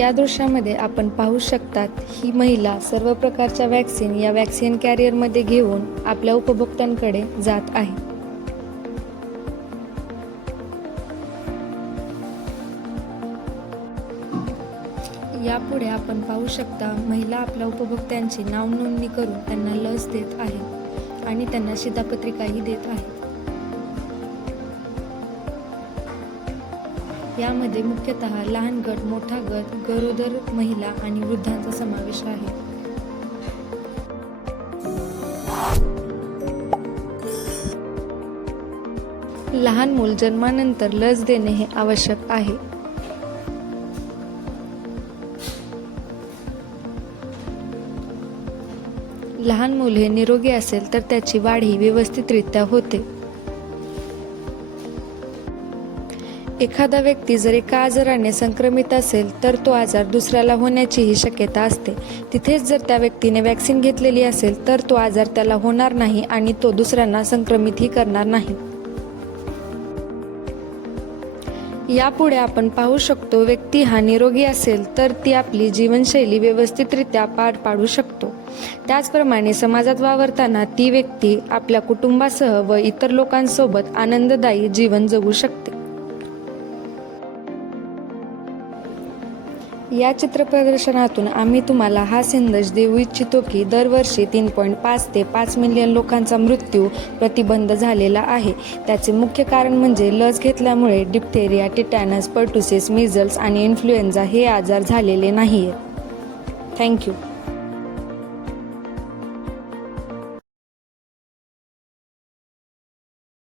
या दृश्यामध्ये आपण पाहू शकतात ही महिला सर्व प्रकारच्या वॅक्सिन या वॅक्सिन कॅरियरमध्ये घेऊन आपल्या उपभोक्त्यांकडे जात आहे। यापुढे आपण पाहू शकता महिला आपल्या उपभोक्त्यांची नाव नोंदणी करून त्यांना लस देत आहे आणि त्यांना शिधापत्रिकाही देत आहे। यामध्ये मुख्यतः लहान गट, मोठा गट, गरोदर महिला आणि वृद्धांचा समावेश आहे। लहान मूल जन्मानंतर लस देणे हे आवश्यक आहे। लहान मूल हे निरोगी असेल तर त्याची वाढ ही व्यवस्थितरित्या होते। एखादा व्यक्ती जर एका आजाराने संक्रमित असेल तर तो आजार दुसऱ्याला होण्याचीही शक्यता असते। तिथेच जर त्या व्यक्तीने वॅक्सिन घेतलेली असेल तर तो आजार त्याला होणार नाही आणि तो दुसऱ्यांना संक्रमितही करणार नाही। यापुढे आपण पाहू शकतो व्यक्ती हा निरोगी असेल तर ती आपली जीवनशैली व्यवस्थितरित्या पार पाडू शकतो। त्याचप्रमाणे समाजात वावरताना ती व्यक्ती आपल्या कुटुंबासह व इतर लोकांसोबत आनंददायी जीवन जगू शकते। या चित्रप्रदर्शनातून आम्ही तुम्हाला हा संदेश देऊ इच्छितो की दरवर्षी 3.5 ते 5 मिलियन लोकांचा मृत्यू प्रतिबंध झालेला आहे। त्याचे मुख्य कारण म्हणजे लस घेतल्यामुळे डिप्थेरिया, टिटॅनस, पर्टुसिस, मिझल्स आणि इन्फ्लुएन्झा हे आजार झालेले नाहीत। थँक्यू।